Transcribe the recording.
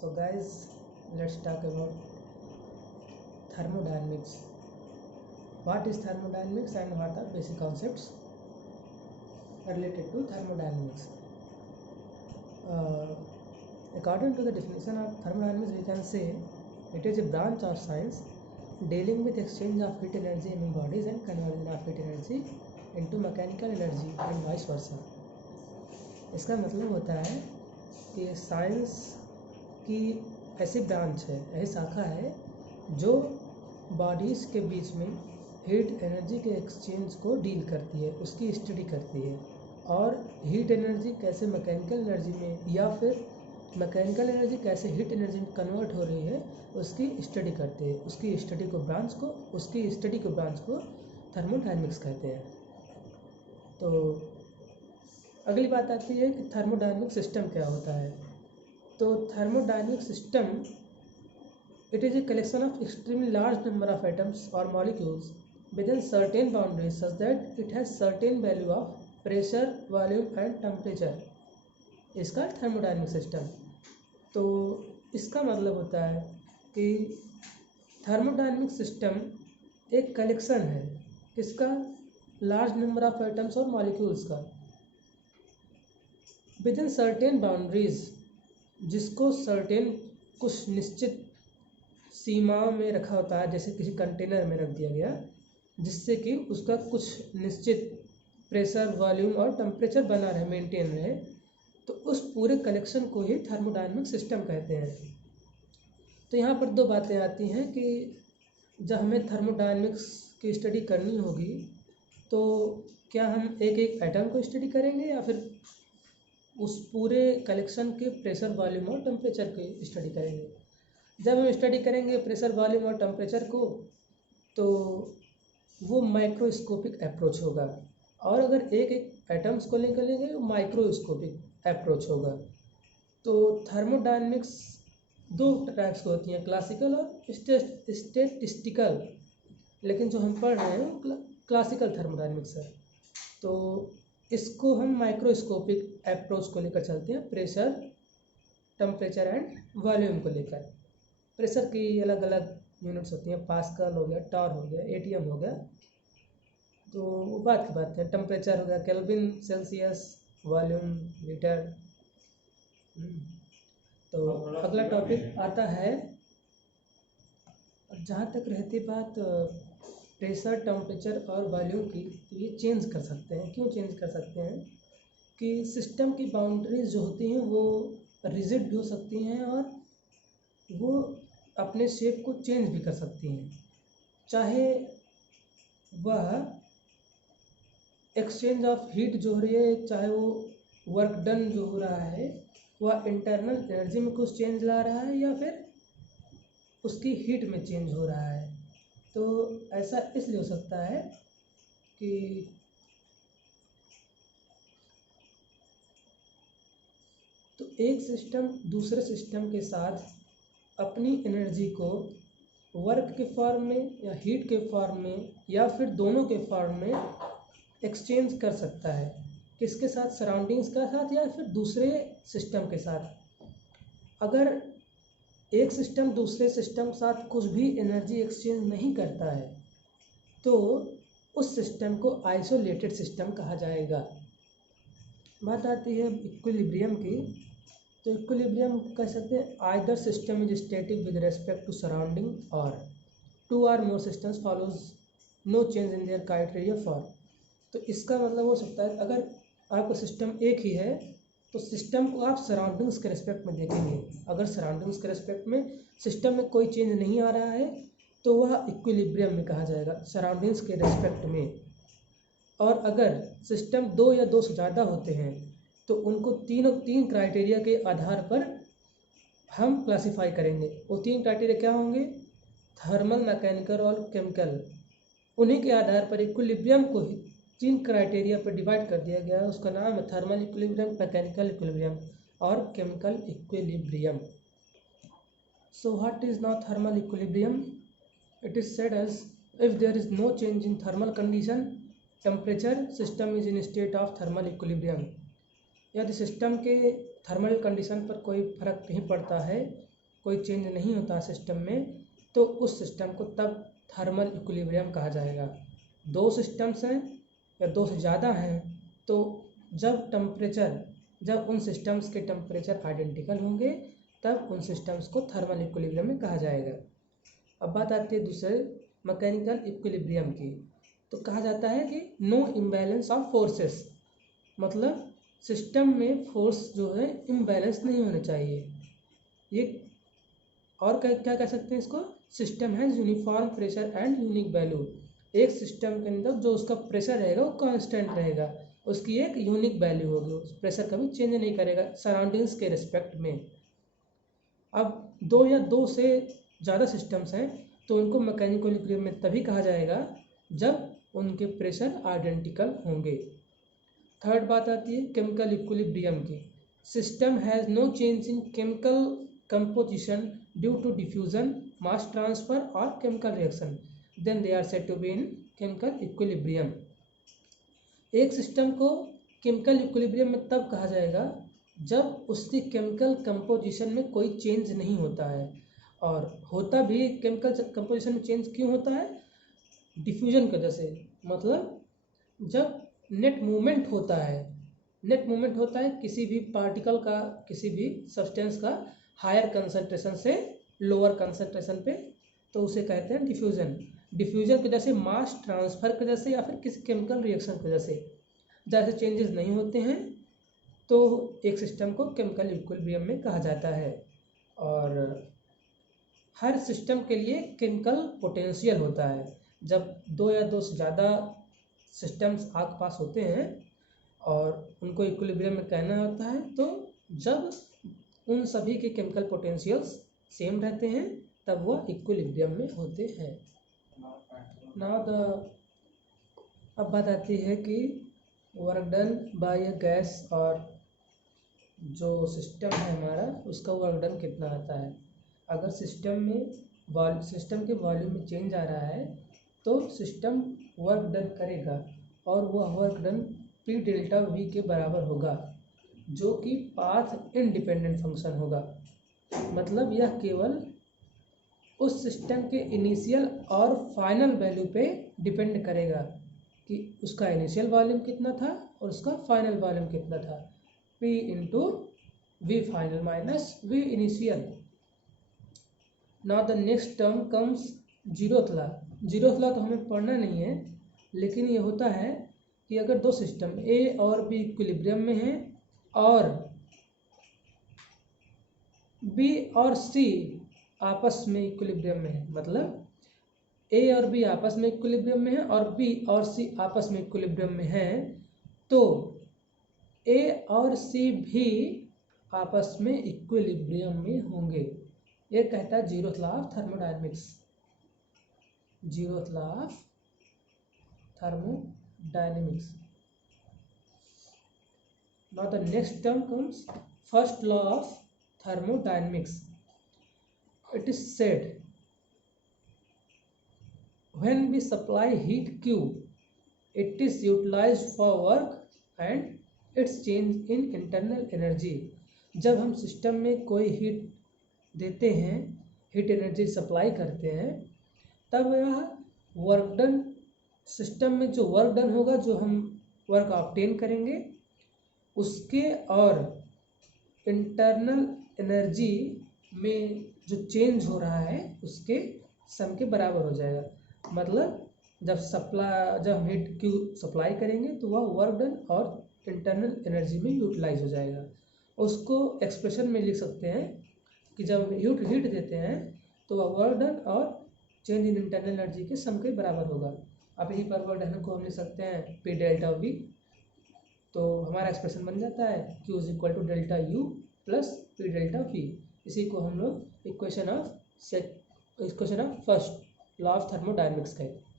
So guys, let's talk about thermodynamics. What is thermodynamics and what are basic concepts related to thermodynamics? According to the definition of thermodynamics, we can say it is a branch of science dealing with exchange of heat energy among bodies and conversion of heat energy into mechanical energy and vice versa. इसका मतलब होता है कि science की ऐसी branch है, ऐसी शाखा है जो बॉडीज़ के बीच में हीट एनर्जी के एक्सचेंज को डील करती है, उसकी स्टडी करती है और हीट एनर्जी कैसे मैकेनिकल एनर्जी में या फिर मैकेनिकल एनर्जी कैसे हीट एनर्जी में कन्वर्ट हो रही है उसकी स्टडी करती है। उसकी स्टडी को ब्रांच को थर्मोडायनेमिक्स कहते हैं। तो अगली बात आती है कि थर्मोडायनेमिक सिस्टम क्या होता है। तो thermodynamic system it is a collection of extremely large number of atoms और molecules within certain boundaries such that it has certain value of pressure, volume and temperature. इसका थर्मोडायनेमिक सिस्टम। तो इसका मतलब होता है कि थर्मोडायनेमिक सिस्टम एक collection है किसका, लार्ज नंबर ऑफ एटम्स और मॉलिक्यूल्स का, विद इन सर्टेन बाउंड्रीज, जिसको सर्टेन कुछ निश्चित सीमा में रखा होता है, जैसे किसी कंटेनर में रख दिया गया जिससे कि उसका कुछ निश्चित प्रेशर, वॉल्यूम और टेम्परेचर बना रहे, मेंटेन रहे। तो उस पूरे कलेक्शन को ही थर्मोडायनेमिक सिस्टम कहते हैं। तो यहाँ पर दो बातें आती हैं कि जब हमें थर्मोडायनेमिक्स की स्टडी करनी होगी तो क्या हम एक एक एटम को स्टडी करेंगे या फिर उस पूरे कलेक्शन के प्रेशर, वॉल्यूम और टेम्परेचर की स्टडी करेंगे। जब हम स्टडी करेंगे प्रेशर, वॉल्यूम और टेम्परेचर को तो वो माइक्रोस्कोपिक अप्रोच होगा, और अगर एक एक एटम्स को लेकर लेंगे तो माइक्रोस्कोपिक अप्रोच होगा। तो थर्मोडायनेमिक्स दो टाइप्स की होती हैं, क्लासिकल और स्टैटिस्टिकल, लेकिन जो हम पढ़ रहे हैं वो क्लासिकल थर्मोडायनेमिक्स है। तो इसको हम माइक्रोस्कोपिक अप्रोच को लेकर चलते हैं, प्रेशर, टेम्परेचर एंड वॉल्यूम को लेकर। प्रेशर की अलग अलग यूनिट्स होती हैं, पास्कल हो गया, टॉर हो गया, एटीएम हो गया, तो वो बात की बात है। टेम्परेचर हो गया केल्विन, सेल्सियस, वॉल्यूम लीटर। तो अगला टॉपिक आता है, जहाँ तक रहती बात प्रेशर, टेम्परेचर और वॉल्यूम की, तो ये चेंज कर सकते हैं। क्यों चेंज कर सकते हैं कि सिस्टम की बाउंड्रीज जो होती हैं वो रिजिड भी हो सकती हैं और वो अपने शेप को चेंज भी कर सकती हैं, चाहे वह एक्सचेंज ऑफ हीट जो हो रही है, चाहे वो वर्क डन जो हो रहा है वह इंटरनल एनर्जी में कुछ चेंज ला रहा है या फिर उसकी हीट में चेंज हो रहा है। तो ऐसा इसलिए हो सकता है कि तो एक सिस्टम दूसरे सिस्टम के साथ अपनी एनर्जी को वर्क के फॉर्म में या हीट के फॉर्म में या फिर दोनों के फॉर्म में एक्सचेंज कर सकता है। किसके साथ, सराउंडिंग्स के साथ या फिर दूसरे सिस्टम के साथ। अगर एक सिस्टम दूसरे सिस्टम के साथ कुछ भी एनर्जी एक्सचेंज नहीं करता है तो उस सिस्टम को आइसोलेटेड सिस्टम कहा जाएगा। बात आती है इक्विलिब्रियम की। तो इक्विलिब्रियम कह सकते हैं either system is static with respect to surrounding और two or more systems follows no change in their criteria for. तो इसका मतलब हो सकता है अगर आपका सिस्टम एक ही है तो सिस्टम को आप सराउंडिंग्स के रेस्पेक्ट में देखेंगे। अगर सराउंडिंग्स के रेस्पेक्ट में सिस्टम में कोई चेंज नहीं आ रहा है तो वह इक्विलिब्रियम में कहा जाएगा, सराउंडिंग्स के रेस्पेक्ट में। और अगर सिस्टम दो या दो से ज़्यादा होते हैं तो उनको तीन क्राइटेरिया के आधार पर हम क्लासिफाई करेंगे। वो तीन क्राइटेरिया क्या होंगे, थर्मल, मैकेनिकल और केमिकल। उन्हीं के आधार पर इक्विलिब्रियम को ही तीन क्राइटेरिया पर डिवाइड कर दिया गया है। उसका नाम है थर्मल इक्विलिब्रियम, मैकेनिकल इक्विलिब्रियम और chemical equilibrium. So what is now thermal equilibrium? It is said as if there is no change in thermal condition, temperature, system is in state of thermal equilibrium. यदि system के thermal condition पर कोई फर्क नहीं पड़ता है कोई change नहीं होता सिस्टम में, तो उस सिस्टम को तब थर्मल इक्विलिब्रियम कहा जाएगा। दो सिस्टम्स हैं या दो से ज़्यादा हैं, तो जब उन सिस्टम्स के टेम्परेचर आइडेंटिकल होंगे तब उन सिस्टम्स को थर्मल इक्विलिब्रियम में कहा जाएगा। अब बात आती है दूसरे मैकेनिकल इक्विलिब्रियम की। तो कहा जाता है कि नो इम्बैलेंस ऑफ फोर्सेस, मतलब सिस्टम में फोर्स जो है इम्बैलेंस नहीं होने चाहिए। ये और क्या कह सकते हैं इसको, system has uniform pressure and unique value. एक सिस्टम के अंदर जो उसका प्रेशर रहेगा वो कांस्टेंट रहेगा, उसकी एक यूनिक वैल्यू होगी, उस प्रेशर कभी चेंज नहीं करेगा सराउंडिंग्स के रिस्पेक्ट में। अब दो या दो से ज़्यादा सिस्टम्स हैं तो उनको मैकेनिकल इक्विलिब्रियम में तभी कहा जाएगा जब उनके प्रेशर आइडेंटिकल होंगे। थर्ड बात आती है केमिकल इक्विलिब्रियम की। System has no change in chemical composition due to diffusion, mass transfer और chemical reaction, then they are said to be in chemical equilibrium. एक सिस्टम को केमिकल इक्विलिब्रियम में तब कहा जाएगा जब उसकी केमिकल कंपोजिशन में कोई चेंज नहीं होता है। और होता भी केमिकल कंपोजिशन में चेंज क्यों होता है, डिफ्यूजन की वजह से, मतलब जब नेट मूवमेंट होता है किसी भी पार्टिकल का, किसी भी सब्सटेंस का हायर कंसंट्रेशन से लोअर कंसंट्रेशन पे, तो उसे कहते हैं डिफ्यूजन। डिफ्यूजन की वजह से, मास ट्रांसफ़र की वजह से या फिर किसी केमिकल रिएक्शन की वजह से जैसे चेंजेस नहीं होते हैं तो एक सिस्टम को केमिकल इक्विलिब्रियम में कहा जाता है। और हर सिस्टम के लिए केमिकल पोटेंशियल होता है। जब दो या दो से ज़्यादा सिस्टम्स आग पास होते हैं और उनको इक्विलिब्रियम में कहना होता है, तो जब उन सभी के केमिकल पोटेंशियल्स सेम रहते हैं तब वह इक्विलिब्रियम में होते हैं। अब बात आती है कि work done by a gas, और जो सिस्टम है हमारा उसका वर्क डन कितना आता है। अगर सिस्टम के वॉल्यूम में चेंज आ रहा है तो सिस्टम वर्क डन करेगा और वह work done P delta we के बराबर होगा, जो कि पाथ इंडिपेंडेंट फंक्शन होगा। मतलब यह केवल उस सिस्टम के इनिशियल और फाइनल वैल्यू पे डिपेंड करेगा कि उसका इनिशियल वॉल्यूम कितना था और उसका फाइनल वॉल्यूम कितना था। P into V final minus V initial. Now the next term comes zeroth law. Zeroth law तो हमें पढ़ना नहीं है, लेकिन ये होता है कि अगर दो सिस्टम ए और बी इक्विलिब्रियम में हैं और बी और सी आपस में इक्विलिब्रियम में है, मतलब ए और बी आपस में इक्विलिब्रियम में है और बी और सी आपस में इक्विलिब्रियम में है, तो ए और सी भी आपस में इक्विलिब्रियम में होंगे। ये कहता है zeroth law of thermodynamics. Zeroth law of thermodynamics. Now the next term comes first law of thermodynamics. It is said when we supply heat Q, it is utilized for work and its change in internal energy. जब हम system में कोई heat देते हैं, heat energy supply करते हैं, तब यह वर्क डन, सिस्टम में जो वर्क डन होगा, जो हम वर्क ऑब्टेन करेंगे, उसके और इंटरनल एनर्जी में जो चेंज हो रहा है उसके सम के बराबर हो जाएगा। मतलब जब हम हीट क्यू सप्लाई करेंगे तो वह वर्क डन और इंटरनल एनर्जी में यूटिलाइज हो जाएगा। उसको एक्सप्रेशन में लिख सकते हैं कि जब हीट देते हैं तो वह वर्क डन और चेंज इन इंटरनल एनर्जी के सम के बराबर होगा। अब यहीं पर वर्क डन को हम लिख सकते हैं पी डेल्टा वी, तो हमारा एक्सप्रेशन बन जाता है Q is equal to delta U plus P delta V। इसी को हम लोग equation of first law of thermodynamics कहते हैं।